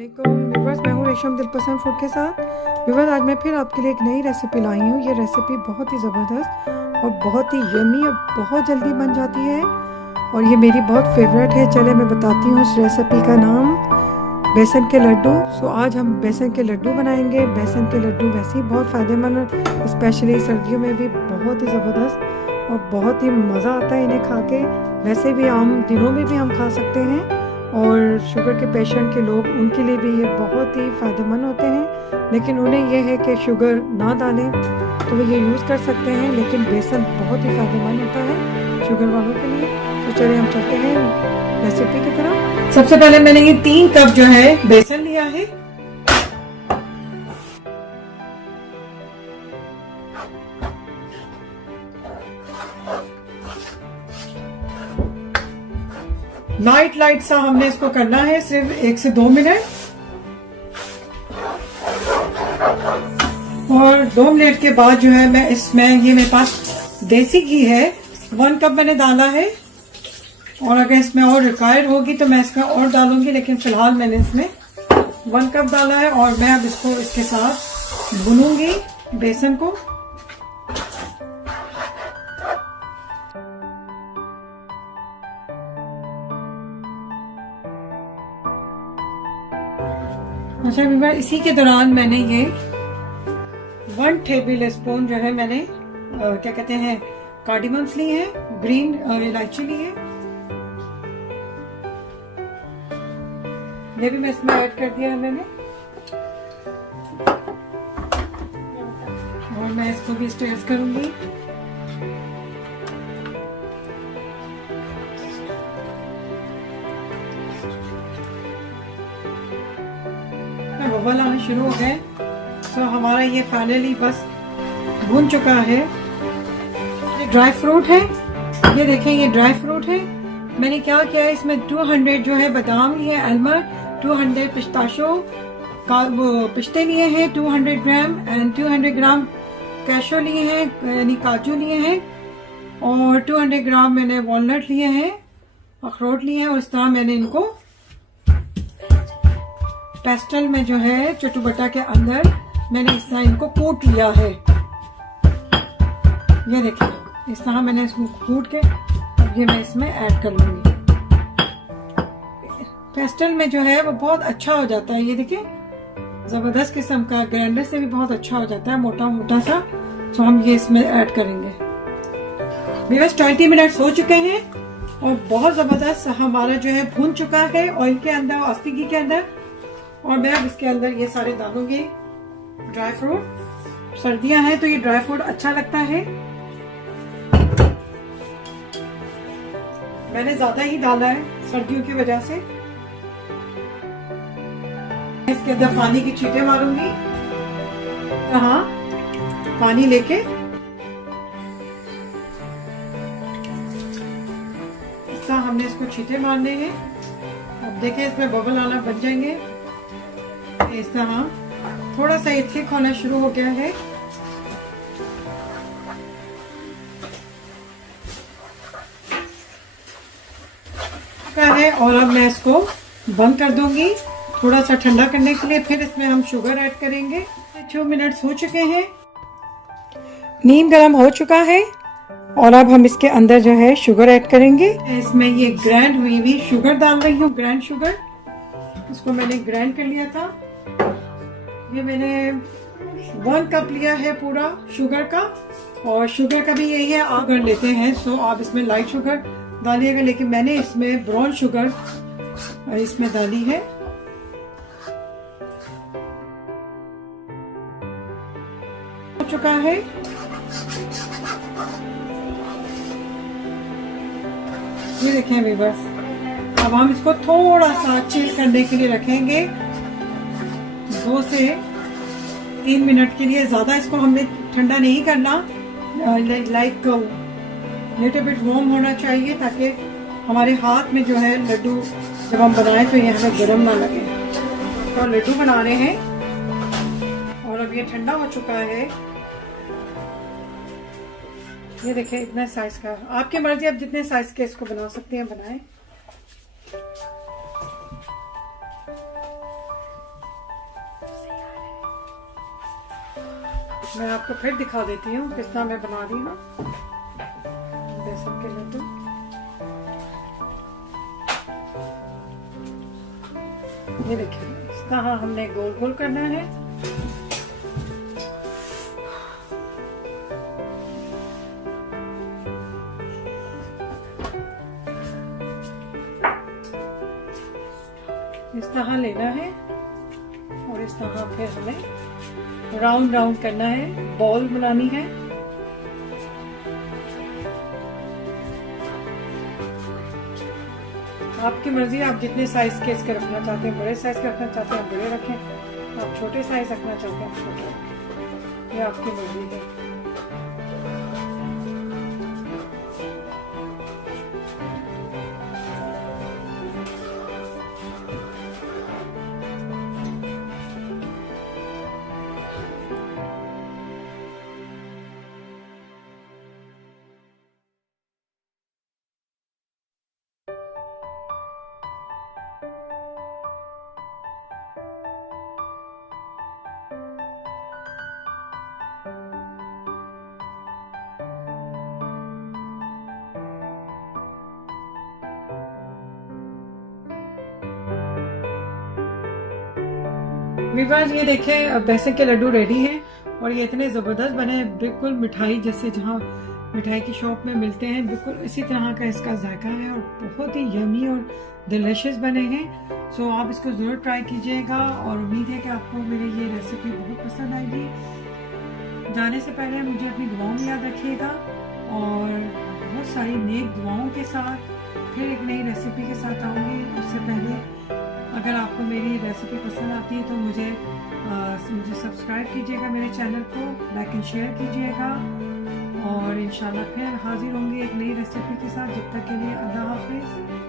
अस्सलामुअलैकुम व्यूवर्स, मैं हूँ रेशम दिलपसंद फूड के साथ। व्यूवर्स, आज मैं फिर आपके लिए एक नई रेसिपी लाई हूँ। ये रेसिपी बहुत ही ज़बरदस्त और बहुत ही यमी और बहुत जल्दी बन जाती है और ये मेरी बहुत फेवरेट है। चले मैं बताती हूँ उस रेसिपी का नाम, बेसन के लड्डू। आज हम बेसन के लड्डू बनाएंगे। बेसन के लड्डू वैसे ही बहुत फ़ायदेमंद, स्पेशली सर्दियों में भी बहुत ही ज़बरदस्त और बहुत ही मज़ा आता है इन्हें खा के। वैसे भी आम दिनों में भी हम खा सकते हैं और शुगर के पेशेंट के लोग, उनके लिए भी ये बहुत ही फ़ायदेमंद होते हैं। लेकिन उन्हें यह है कि शुगर ना डालें तो वो ये यूज़ कर सकते हैं, लेकिन बेसन बहुत ही फ़ायदेमंद होता है शुगर वालों के लिए। तो चलिए हम चलते हैं रेसिपी की तरफ। सबसे पहले मैंने ये 3 कप जो है बेसन लिया है। लाइट सा हमने इसको करना है, सिर्फ 1 से 2 मिनट। और 2 मिनट के बाद जो है मैं इसमें, ये मेरे पास देसी घी है, 1 कप मैंने डाला है। और अगर इसमें और रिक्वायर्ड होगी तो मैं इसका और डालूंगी, लेकिन फिलहाल मैंने इसमें 1 कप डाला है। और मैं अब इसको इसके साथ भूनूंगी बेसन को। अच्छा व्यूअर, इसी के दौरान मैंने ये 1 टेबल स्पून जो है मैंने क्या कहते हैं कार्डिमम्स ली है, ग्रीन इलायची ली है। ये भी मैं इसमें ऐड कर दिया है मैंने। और मैं इसको भी स्टर करूंगी। बबल आने शुरू हो गए तो हमारा ये फाइनली बस भून चुका है। ये ड्राई फ्रूट है, ये देखें ये ड्राई फ्रूट है। मैंने क्या किया है, इसमें 200 जो है बादाम लिए, आलमंड 200 पिस्ताशो का वो पिस्ते लिए हैं 200 ग्राम एंड 200 ग्राम कैशो लिए हैं, यानी काजू लिए हैं। और 200 ग्राम मैंने वॉलनट लिए हैं, अखरोट लिए हैं। और इस तरह मैंने इनको पेस्टल में जो है चटुबटा के अंदर मैंने इस तरह इनको कूट लिया है। ये देखिए इस तरह मैंने इसको कूट के अब ये मैं इसमें ऐड कर लूंगी। पेस्टल में जो है वो बहुत अच्छा हो जाता है। ये देखिए जबरदस्त किस्म का, ग्राइंडर से भी बहुत अच्छा हो जाता है, मोटा मोटा सा। तो हम ये इसमें ऐड करेंगे। मेरे पास 20 मिनट हो चुके हैं और बहुत जबरदस्त हमारा जो है भून चुका है ऑयल के अंदर, असली घी के अंदर। और मैं अब इसके अंदर ये सारे डालूंगी ड्राई फ्रूट। सर्दियां हैं तो ये ड्राई फ्रूट अच्छा लगता है। मैंने ज्यादा ही डाला है सर्दियों की वजह से। इसके अंदर पानी की छींटे मारूंगी। हाँ, पानी लेके इस तरह हमने इसको छींटे मारने हैं। अब देखें इसमें बबल आना बन जाएंगे। इस तरह थोड़ा सा ये थिक होना शुरू हो गया है। और अब मैं इसको बंद कर दूंगी थोड़ा सा ठंडा करने के लिए। फिर इसमें हम शुगर ऐड करेंगे। 2 मिनट हो चुके हैं, नीम गरम हो चुका है। और अब हम इसके अंदर जो है शुगर ऐड करेंगे। इसमें ये ग्राइंड हुई हुई शुगर डाल रही हूँ, ग्राइंड शुगर। इसको मैंने ग्राइंड कर लिया था। ये मैंने 1 कप लिया है पूरा शुगर का। और शुगर का भी यही है, आप अगर लेते हैं तो आप इसमें लाइट शुगर डालिएगा, लेकिन मैंने इसमें ब्राउन शुगर इसमें डाली है। हो चुका है। ये देखें व्यूअर्स, अब हम इसको थोड़ा सा चिल करने के लिए रखेंगे 2 से 3 मिनट के लिए। ज्यादा इसको हमने ठंडा नहीं करना, लाइक लिटिल बिट वार्म होना चाहिए, ताकि हमारे हाथ में जो है लड्डू जब हम बनाए तो ये हमें गर्म ना लगे। तो लड्डू बना रहे हैं और अब ये ठंडा हो चुका है। ये देखिए इतना साइज का, आपकी मर्जी, आप जितने साइज के इसको बना सकते हैं बनाएं। मैं आपको फिर दिखा देती हूँ किस तरह मैं बना रही हूँ बेसन के लड्डू। ये देखिए इस तरह हमने गोल गोल करना है। इस तरह लेना है और इस तरह फिर हमें राउंड राउंड करना है, बॉल बनानी है। आपकी मर्जी, आप जितने साइज के इसके रखना चाहते हैं, बड़े साइज के रखना चाहते हैं आप बड़े रखें, आप छोटे साइज रखना चाहते हैं आप छोटे रखें, ये आपकी मर्जी है। विवाज ये देखें बेसन के लड्डू रेडी हैं और ये इतने ज़बरदस्त बने हैं, बिल्कुल मिठाई जैसे जहाँ मिठाई की शॉप में मिलते हैं बिल्कुल इसी तरह का इसका जायका है और बहुत ही यमी और डिलिशियस बने हैं। सो आप इसको ज़रूर ट्राई कीजिएगा और उम्मीद है कि आपको मेरी ये रेसिपी बहुत पसंद आएगी। जाने से पहले मुझे अपनी दुआओं में याद रखिएगा और बहुत सारी नेक दुआओं के साथ फिर एक नई रेसिपी के साथ आऊँगी। उससे पहले अगर आपको मेरी रेसिपी पसंद आती है तो मुझे सब्सक्राइब कीजिएगा, मेरे चैनल को लाइक एंड शेयर कीजिएगा और इंशाल्लाह फिर हाजिर होंगे एक नई रेसिपी के साथ। जब तक के लिए अल्लाह हाफिज़।